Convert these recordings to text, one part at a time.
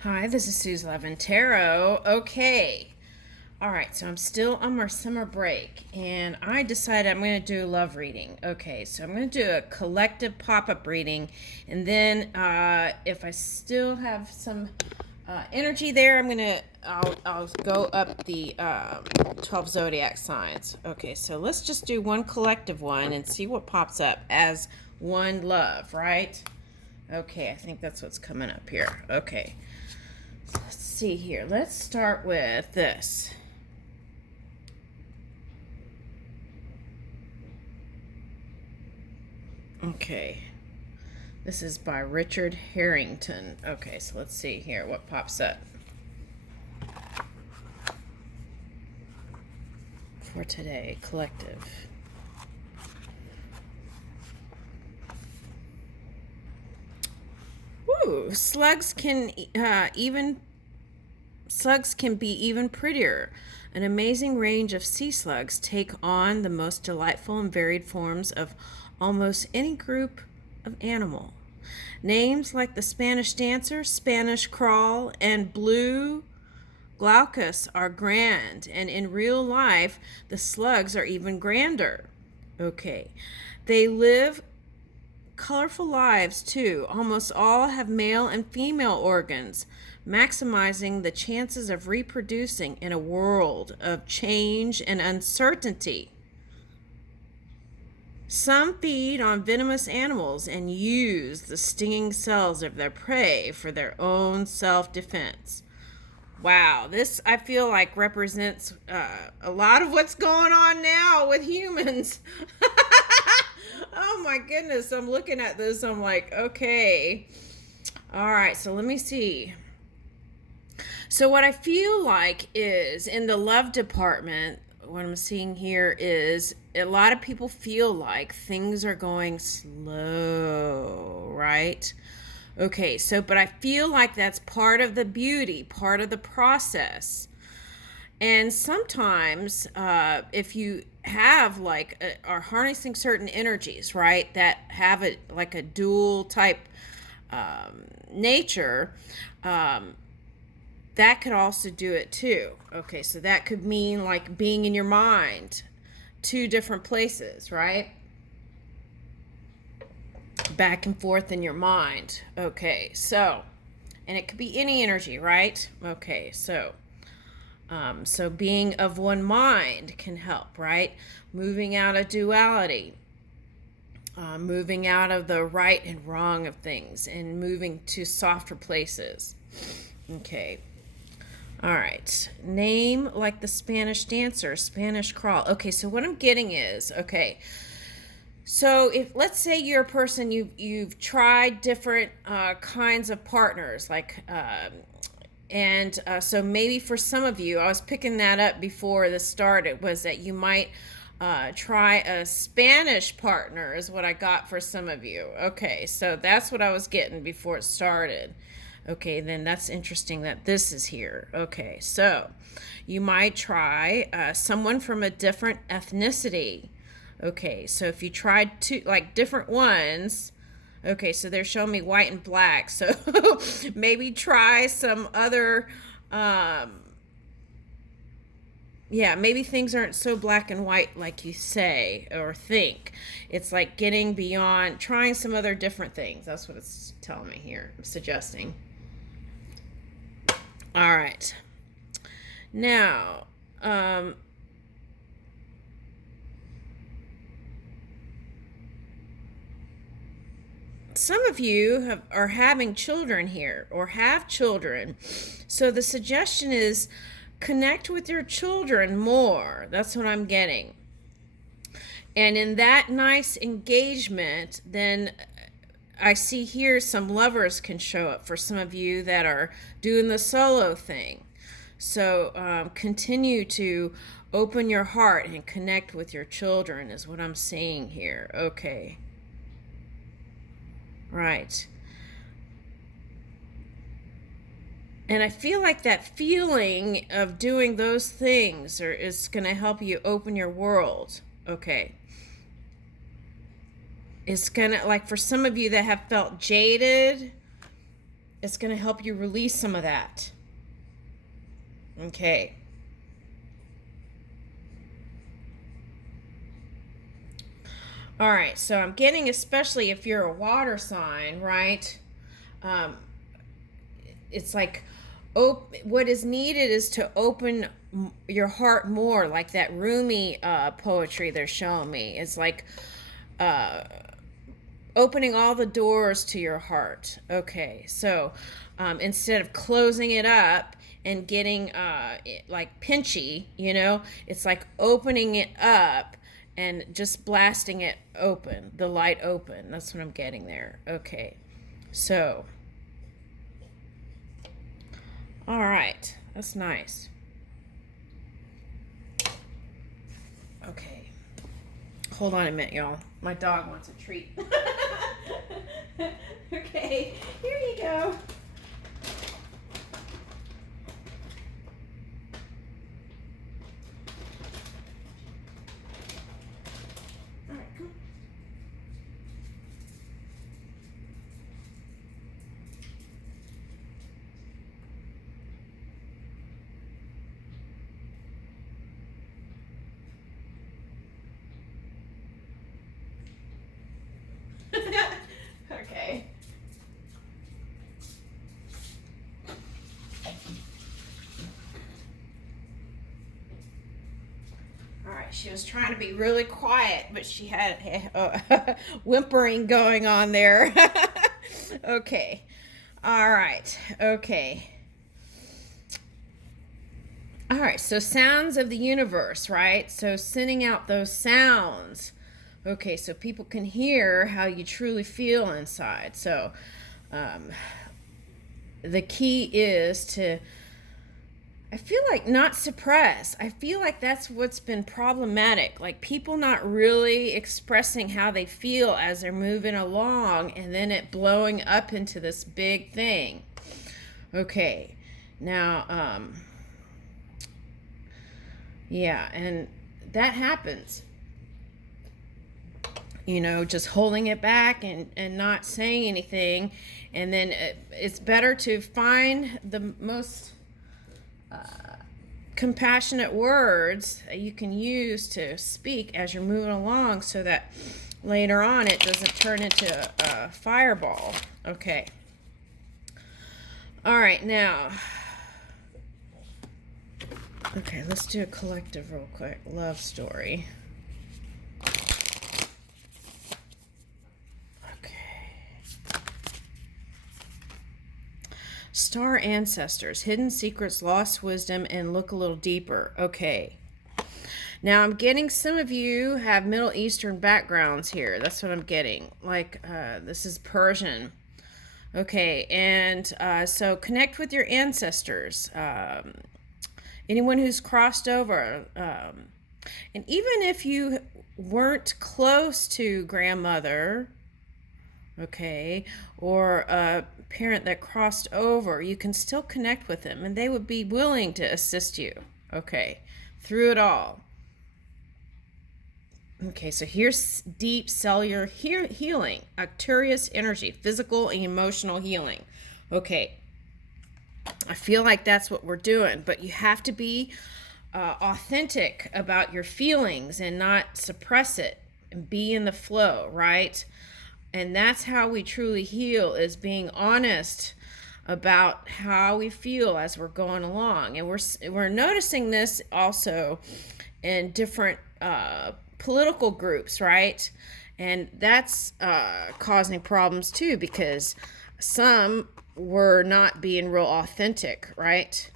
Hi, this is Sue's Love and Tarot. Okay. All right, so I'm still on my summer break and I decided I'm going to do a love reading. Okay, so I'm going to do a collective pop-up reading, and then if I still have some energy there, I'll go up the 12 zodiac signs. Okay, so let's just do one collective one and see what pops up as one love, right? Okay, I think that's what's coming up here. Okay. Let's see here. Let's start with this. Okay. This is by Richard Harrington. Okay, so let's see here what pops up for today. Collective. Ooh, slugs can be even prettier. An amazing range of sea slugs take on the most delightful and varied forms of almost any group of animal. Names like the Spanish dancer, Spanish crawl, and blue glaucus are grand, and in real life, the slugs are even grander. Okay. They live colorful lives, too. Almost all have male and female organs, maximizing the chances of reproducing in a world of change and uncertainty. Some feed on venomous animals and use the stinging cells of their prey for their own self defense. Wow, this I feel like represents a lot of what's going on now with humans. Oh my goodness, I'm looking at this. I'm like, okay. All right, so let me see. So, what I feel like is in the love department, what I'm seeing here is a lot of people feel like things are going slow, right? Okay, so, but I feel like that's part of the beauty, part of the process. And sometimes, if you have are harnessing certain energies, right, that have it like a dual type nature, that could also do it too. Okay, so that could mean like being in your mind, two different places, right? Back and forth in your mind. Okay, so, and it could be any energy, right? Okay, so being of one mind can help, right? Moving out of duality, moving out of the right and wrong of things, and moving to softer places. Okay. All right. Name like the Spanish dancer, Spanish crawl. Okay, so what I'm getting is, okay, so if let's say you're a person you've tried different kinds of partners, like and so maybe for some of you, I was picking that up before this started, was that you might try a Spanish partner, is what I got for some of you. Okay, so that's what I was getting before it started. Okay, then that's interesting that this is here. Okay, so you might try someone from a different ethnicity. Okay, so if you tried two, like different ones, okay, so they're showing me white and black. So maybe try some other, yeah, maybe things aren't so black and white like you say or think. It's like getting beyond, trying some other different things. That's what it's telling me here, suggesting. All right. Now, some of you are having children here or have children. So the suggestion is connect with your children more. That's what I'm getting. And in that nice engagement, then I see here some lovers can show up for some of you that are doing the solo thing. So continue to open your heart and connect with your children is what I'm seeing here. Okay. Right. And I feel like that feeling of doing those things is going to help you open your world. Okay. It's going to, like for some of you that have felt jaded, It's going to help you release some of that. Okay. All right, so I'm getting, especially if you're a water sign, right? Um, it's like, what is needed is to open your heart more, like that Rumi poetry they're showing me. It's like uh, opening all the doors to your heart. Okay, so instead of closing it up and getting like pinchy, it's like opening it up and just blasting it open, the light open. That's what I'm getting there. Okay, so, all right, that's nice. Okay, hold on a minute, y'all. My dog wants a treat. Okay, here you go. All right, come. Okay. All right, she was trying to be really quiet, but she had whimpering going on there. Okay. All right. Okay. All right, so sounds of the universe, right? So sending out those sounds. Okay, so people can hear how you truly feel inside. So um, the key is to, I feel like, not suppress. I feel like that's what's been problematic. Like people not really expressing how they feel as they're moving along and then it blowing up into this big thing. Okay, now, yeah, and that happens. Just holding it back and not saying anything. And then it's better to find the most compassionate words that you can use to speak as you're moving along so that later on it doesn't turn into a fireball. Okay. All right, now. Okay, let's do a collective real quick. Love story. Star ancestors, hidden secrets, lost wisdom, and look a little deeper. Okay. Now I'm getting some of you have Middle Eastern backgrounds here. That's what I'm getting. Like this is Persian. Okay, and so connect with your ancestors. Anyone who's crossed over. And even if you weren't close to grandmother, okay, or a parent that crossed over, you can still connect with them and they would be willing to assist you, okay, through it all. Okay, so here's deep cellular healing, Arcturus energy, physical and emotional healing. Okay, I feel like that's what we're doing, but you have to be authentic about your feelings and not suppress it and be in the flow, right? And that's how we truly heal, is being honest about how we feel as we're going along. And we're noticing this also in different political groups, right? And that's causing problems too, because some were not being real authentic, right?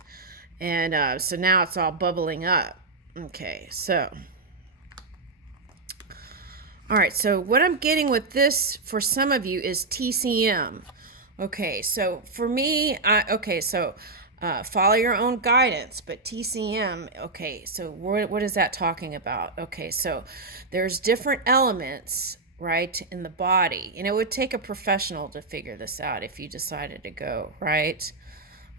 And so now it's all bubbling up. Okay, so all right, so what I'm getting with this for some of you is TCM. Okay, so for me, follow your own guidance, but TCM, okay, so what is that talking about? Okay, so there's different elements, right, in the body, and it would take a professional to figure this out if you decided to go, right?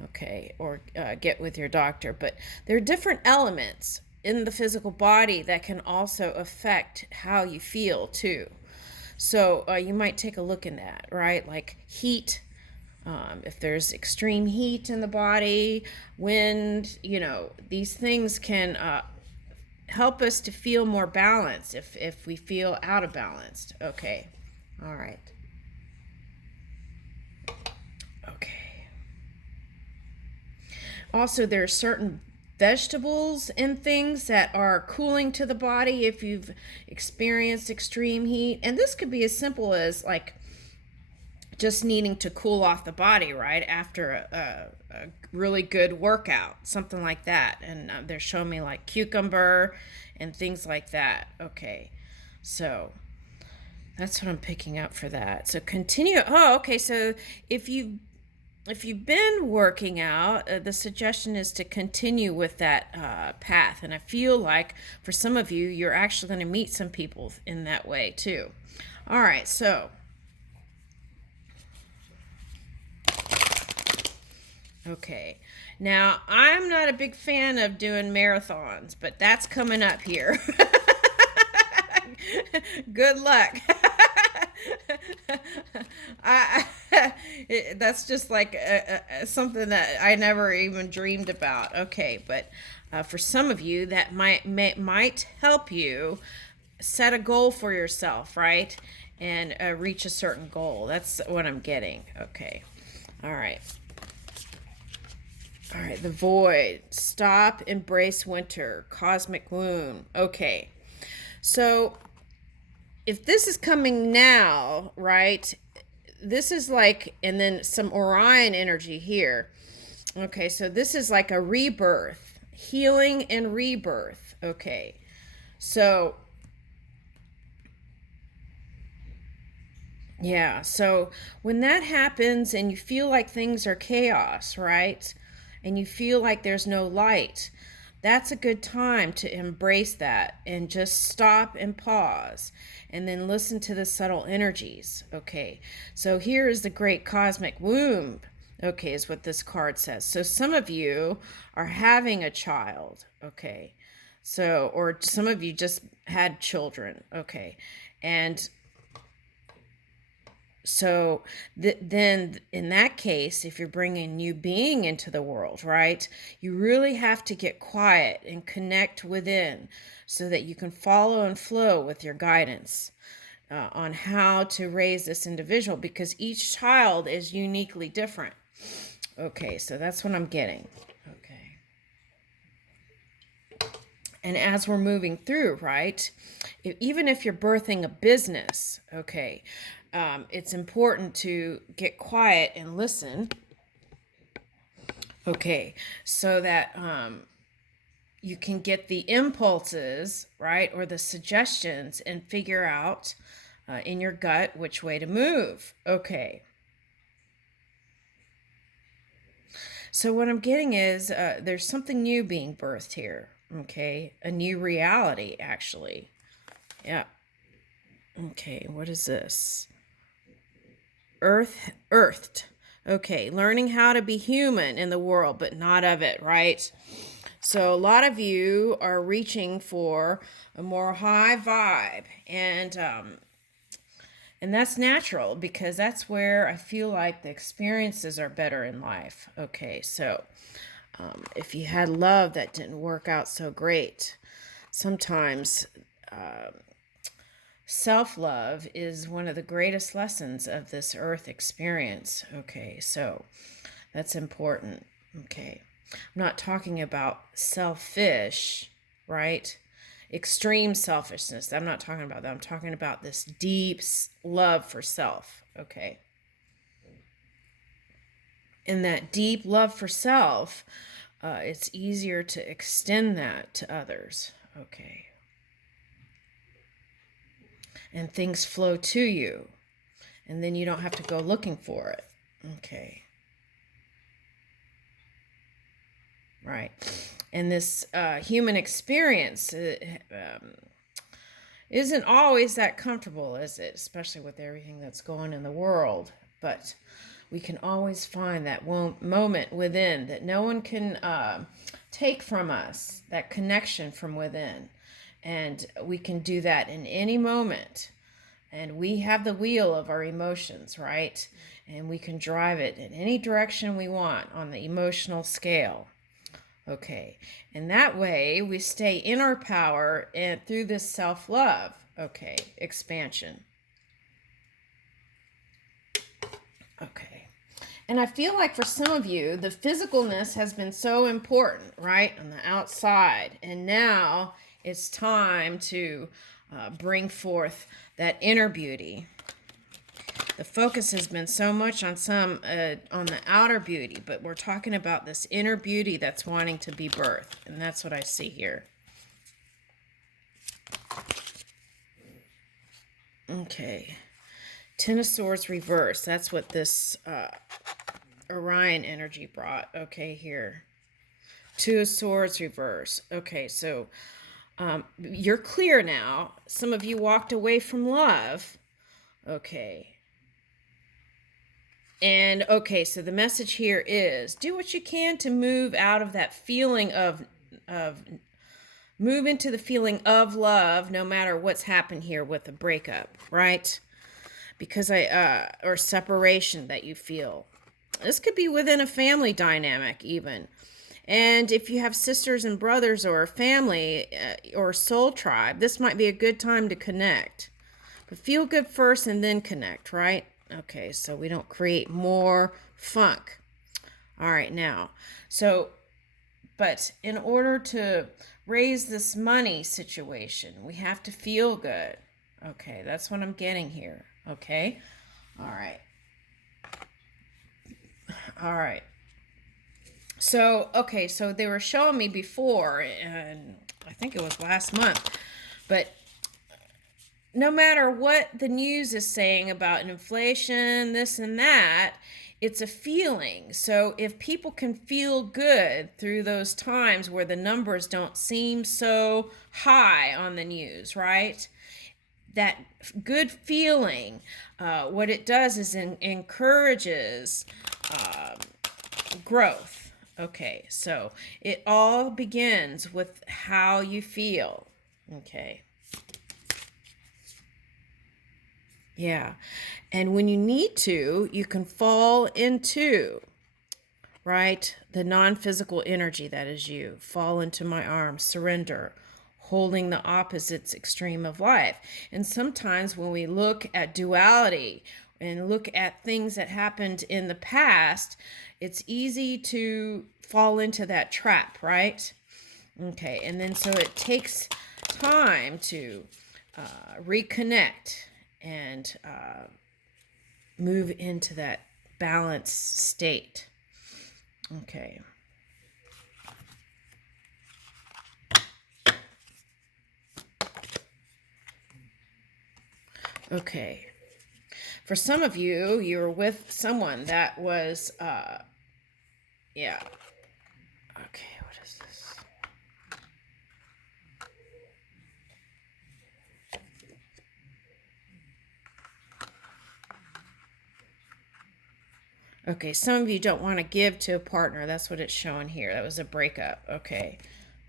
Okay, or get with your doctor, but there are different elements in the physical body that can also affect how you feel too. So you might take a look in that, right? Like heat, If there's extreme heat in the body, wind, these things can help us to feel more balanced if we feel out of balance. Okay. All right. Okay. Also, there are certain vegetables and things that are cooling to the body if you've experienced extreme heat. And this could be as simple as like just needing to cool off the body, right? After a really good workout, something like that. And they're showing me like cucumber and things like that. Okay. So that's what I'm picking up for that. So continue. Oh, okay. So if you've been working out, the suggestion is to continue with that path. And I feel like for some of you, you're actually going to meet some people in that way too. All right, so. Okay, now I'm not a big fan of doing marathons, but that's coming up here. Good luck. That's just like something that I never even dreamed about. Okay, but for some of you, that might help you set a goal for yourself, right? And reach a certain goal. That's what I'm getting. Okay, all right. All right, the void. Stop, embrace winter. Cosmic wound. Okay, so if this is coming now, right, this is like, and then some Orion energy here. Okay, so this is like a rebirth, healing and rebirth. Okay, so yeah, so when that happens and you feel like things are chaos, right, and you feel like there's no light, that's a good time to embrace that and just stop and pause and then listen to the subtle energies. Okay, so here is the great cosmic womb. Okay, is what this card says. So some of you are having a child. Okay, so, or some of you just had children. Okay, and so then in that case, if you're bringing a new being into the world, right, you really have to get quiet and connect within so that you can follow and flow with your guidance on how to raise this individual, because each child is uniquely different. Okay, so that's what I'm getting. Okay. And as we're moving through, right, even if you're birthing a business, okay, it's important to get quiet and listen, okay, so that you can get the impulses, right, or the suggestions and figure out in your gut which way to move. Okay. So what I'm getting is there's something new being birthed here, okay, a new reality, actually. Yeah. Okay, what is this? Earthed. Okay, learning how to be human in the world, but not of it, right? So a lot of you are reaching for a more high vibe, and that's natural because that's where I feel like the experiences are better in life. Okay, so if you had love that didn't work out so great, sometimes self-love is one of the greatest lessons of this earth experience. Okay, so that's important. Okay, I'm not talking about selfish, right? Extreme selfishness. I'm not talking about that. I'm talking about this deep love for self. Okay. In that deep love for self, it's easier to extend that to others. Okay. And things flow to you, and then you don't have to go looking for it. Okay. Right. And this human experience isn't always that comfortable, is it? Especially with everything that's going in the world. But we can always find that moment within that no one can take from us, that connection from within. And we can do that in any moment. And we have the wheel of our emotions, right? And we can drive it in any direction we want on the emotional scale. Okay, and that way we stay in our power and through this self-love. Okay, expansion. Okay, and I feel like for some of you, the physicalness has been so important, right, on the outside. And now it's time to bring forth that inner beauty. The focus has been so much on on the outer beauty, but we're talking about this inner beauty that's wanting to be birthed, and that's what I see here. Okay, Ten of Swords reverse. That's what this Orion energy brought. Okay, here. Two of Swords reverse. Okay, so you're clear now. Some of you walked away from love. Okay. And okay, so the message here is do what you can to move out of that feeling of move into the feeling of love, no matter what's happened here with a breakup, right? Because or separation that you feel. This could be within a family dynamic even. And if you have sisters and brothers or a family or soul tribe, this might be a good time to connect. But feel good first and then connect, right? Okay, so we don't create more funk. All right, now, but in order to raise this money situation, we have to feel good. Okay, that's what I'm getting here. Okay, all right. All right. So, okay, so they were showing me before, and I think it was last month, but no matter what the news is saying about inflation, this and that, it's a feeling. So if people can feel good through those times where the numbers don't seem so high on the news, right? That good feeling, what it does is encourages growth. Okay, so it all begins with how you feel. Okay. Yeah. And when you need to, you can fall into, right, the non-physical energy that is you. Fall into my arms, surrender, holding the opposites extreme of life. And sometimes when we look at duality and look at things that happened in the past, it's easy to fall into that trap, right? Okay, and then so it takes time to reconnect and move into that balanced state. Okay. Okay. For some of you, you're with someone that was, yeah. Okay, what is this? Okay, some of you don't want to give to a partner. That's what it's showing here. That was a breakup. Okay,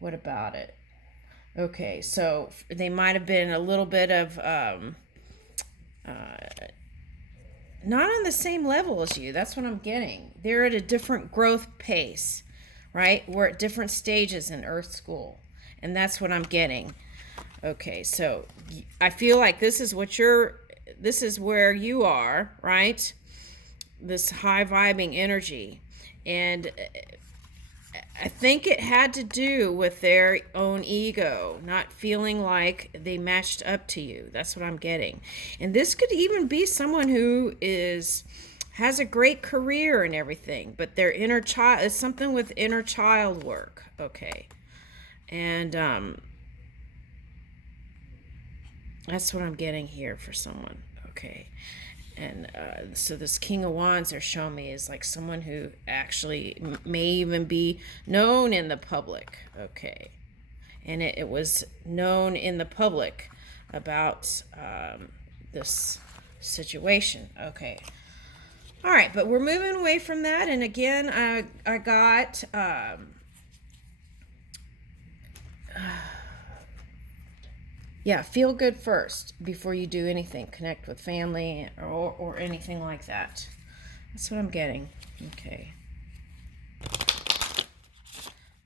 what about it? Okay, so they might have been a little bit of not on the same level as you. That's what I'm getting. They're at a different growth pace, right? We're at different stages in Earth School, and that's what I'm getting. Okay, so I feel like this is where you are, right? This high vibing energy. And I think it had to do with their own ego, not feeling like they matched up to you. That's what I'm getting. And this could even be someone who has a great career and everything, but their inner child is something with inner child work. Okay. And that's what I'm getting here for someone. Okay. And so this King of Wands they're showing me is like someone who actually may even be known in the public. Okay. And it was known in the public about this situation. Okay. All right, but we're moving away from that. And again, I got... Yeah, feel good first before you do anything. Connect with family or anything like that. That's what I'm getting. Okay.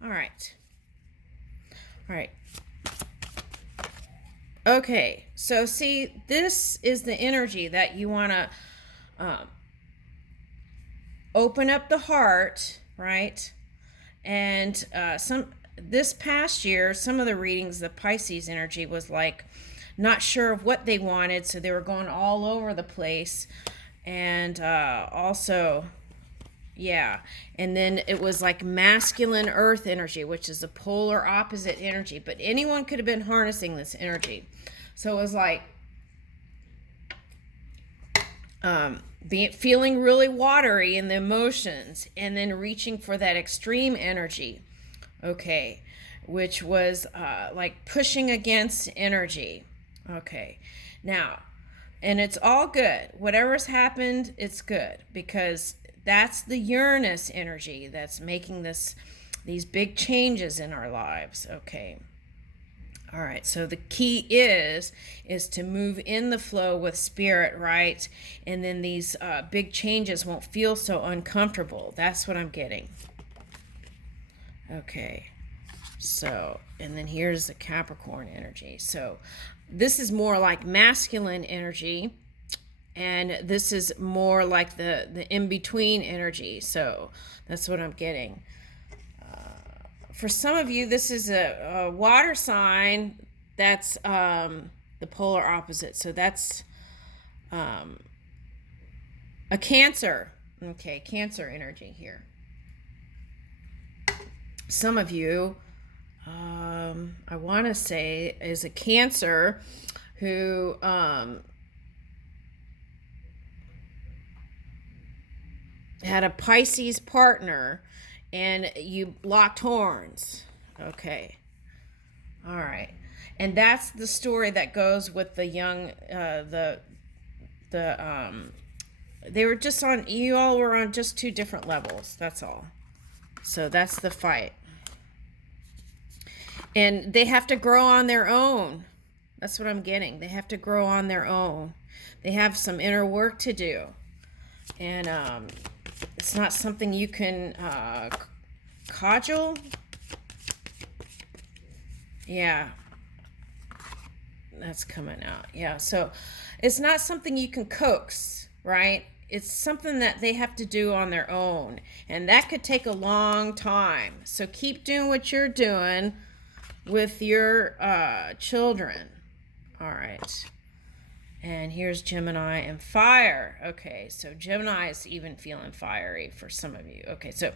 All right. All right. Okay. So see, this is the energy that you want to open up the heart, right? And this past year, some of the readings, the Pisces energy was like not sure of what they wanted, so they were going all over the place. And also, yeah, and then it was like masculine earth energy, which is a polar opposite energy, but anyone could have been harnessing this energy. So it was like feeling really watery in the emotions, and then reaching for that extreme energy, okay, which was like pushing against energy. Okay, now, and it's all good. Whatever's happened, it's good, because that's the Uranus energy that's making these big changes in our lives. Okay. All right, so the key is to move in the flow with spirit, right? And then these big changes won't feel so uncomfortable. That's what I'm getting. Okay, so, and then here's the Capricorn energy. So this is more like masculine energy, and this is more like the in-between energy. So that's what I'm getting. For some of you, this is a water sign that's the polar opposite. So that's a Cancer. Okay, Cancer energy here. Some of you, I want to say, is a Cancer who had a Pisces partner, and you locked horns. Okay. All right. And that's the story that goes with the young, they were just on, you all were on just two different levels. That's all. So that's the fight. And they have to grow on their own. That's what I'm getting. They have to grow on their own. They have some inner work to do. And, it's not something you can cudgel. Yeah, that's coming out. Yeah, so it's not something you can coax, right? It's something that they have to do on their own, and that could take a long time. So keep doing what you're doing with your children. All right. And here's Gemini and fire. Okay, so Gemini is even feeling fiery for some of you. Okay, so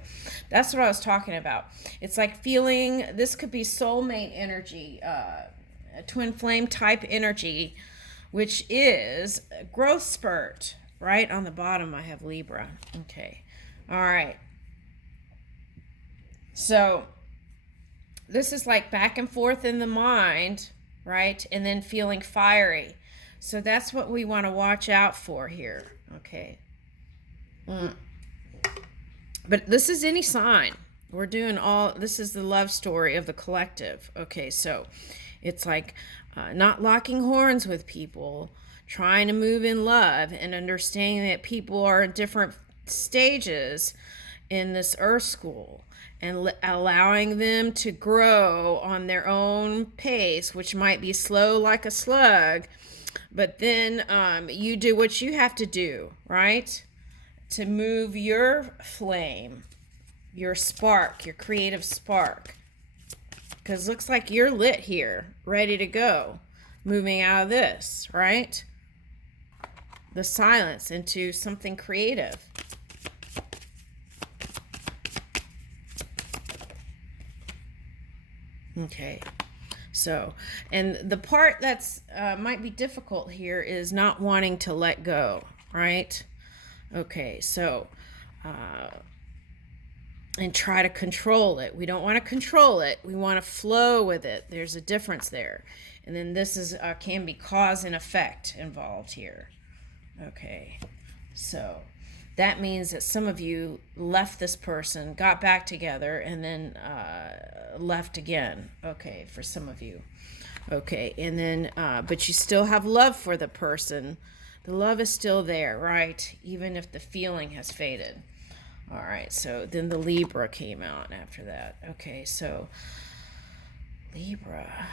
that's what I was talking about. It's like feeling, this could be soulmate energy, a twin flame type energy, which is a growth spurt. Right on the bottom, I have Libra. Okay, all right. So this is like back and forth in the mind, right? And then feeling fiery. So that's what we want to watch out for here, okay? But this is any sign. We're doing this is the love story of the collective. Okay, so it's like not locking horns with people, trying to move in love, and understanding that people are in different stages in this earth school, and allowing them to grow on their own pace, which might be slow like a slug. But then you do what you have to do, right? To move your flame, your spark, your creative spark. Because looks like you're lit here, ready to go. Moving out of this, right? The silence into something creative. Okay. So, and the part that's might be difficult here is not wanting to let go, right? Okay, so, and try to control it. We don't want to control it. We want to flow with it. There's a difference there. And then this is can be cause and effect involved here. Okay, so that means that some of you left this person, got back together, and then left again. Okay, for some of you. Okay, and then, but you still have love for the person. The love is still there, right? Even if the feeling has faded. All right, so then the Libra came out after that. Okay, so Libra.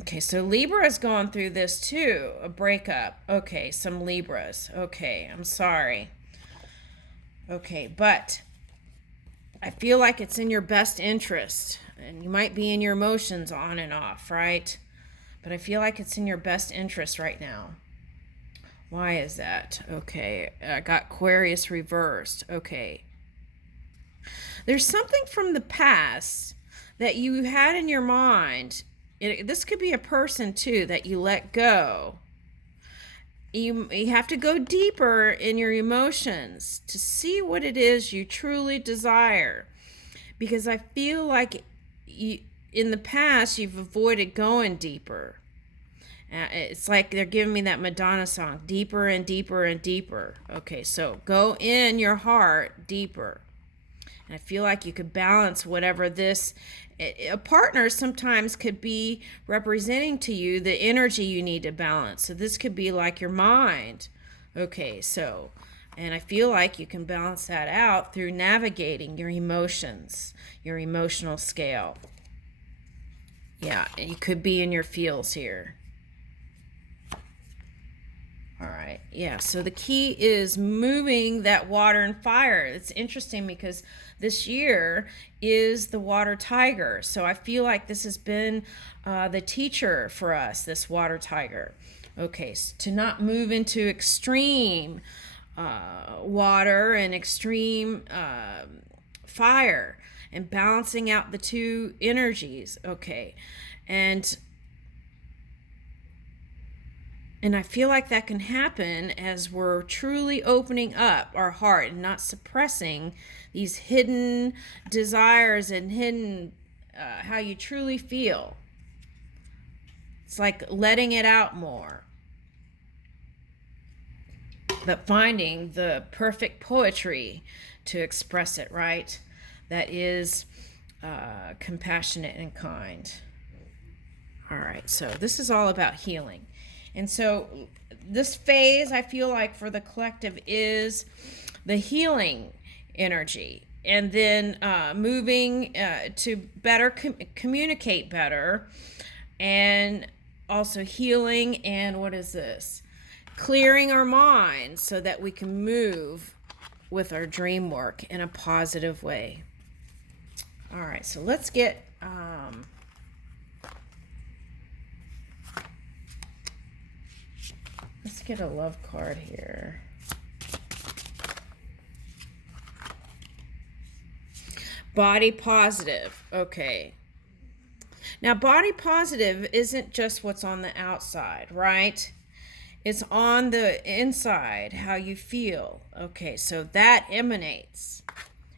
Okay, so Libra has gone through this too, a breakup. Okay, some Libras. Okay, I'm sorry. Okay, but I feel like it's in your best interest, and you might be in your emotions on and off, right? But I feel like it's in your best interest right now. Why is that? Okay, I got Aquarius reversed. Okay. There's something from the past that you had in your mind. This could be a person too that you let go. You have to go deeper in your emotions to see what it is you truly desire. Because I feel like in the past you've avoided going deeper. It's like they're giving me that Madonna song, deeper and deeper and deeper. Okay, so go in your heart deeper. And I feel like you could balance whatever this, a partner sometimes could be representing to you the energy you need to balance. So this could be like your mind. Okay, so, and I feel like you can balance that out through navigating your emotions, your emotional scale. Yeah, you could be in your feels here. All right, yeah, so the key is moving that water and fire. It's interesting because this year is the water tiger. So I feel like this has been the teacher for us, this water tiger. Okay, so to not move into extreme water and extreme fire, and balancing out the two energies. Okay, and I feel like that can happen as we're truly opening up our heart and not suppressing these hidden desires and hidden how you truly feel. It's like letting it out more. But finding the perfect poetry to express it, right? That is compassionate and kind. All right, so this is all about healing. And so this phase, I feel like for the collective, is the healing energy. And then moving to better communicate better. And also healing and what is this? Clearing our minds so that we can move with our dream work in a positive way. All right, so let's get... let's get a love card here. Body positive. Okay. Now, body positive isn't just what's on the outside, right? It's on the inside, how you feel. Okay, so that emanates.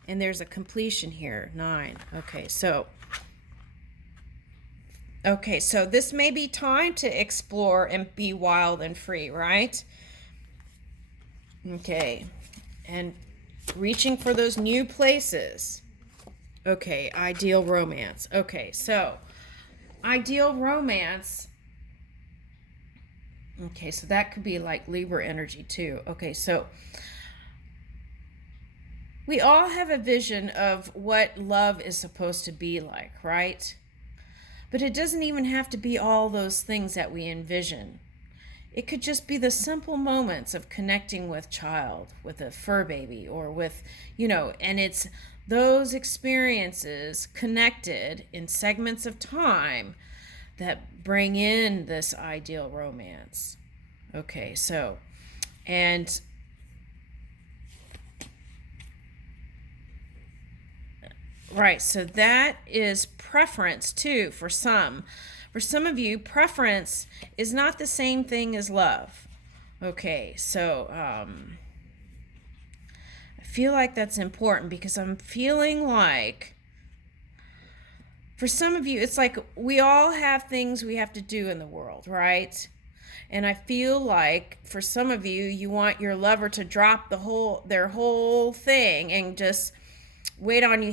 And there's a completion here, 9. Okay, so this may be time to explore and be wild and free, right? Okay, and reaching for those new places. Okay, ideal romance. Okay, so ideal romance. Okay, so that could be like Libra energy too. Okay, so we all have a vision of what love is supposed to be like, right? But it doesn't even have to be all those things that we envision. It could just be the simple moments of connecting with child, with a fur baby, or with, and it's those experiences connected in segments of time that bring in this ideal romance. Okay, so, and right, so that is preference too for some. For some of you, preference is not the same thing as love. Okay, so I feel like that's important because I'm feeling like for some of you, it's like we all have things we have to do in the world, right? And I feel like for some of you, you want your lover to drop their whole thing and just wait on you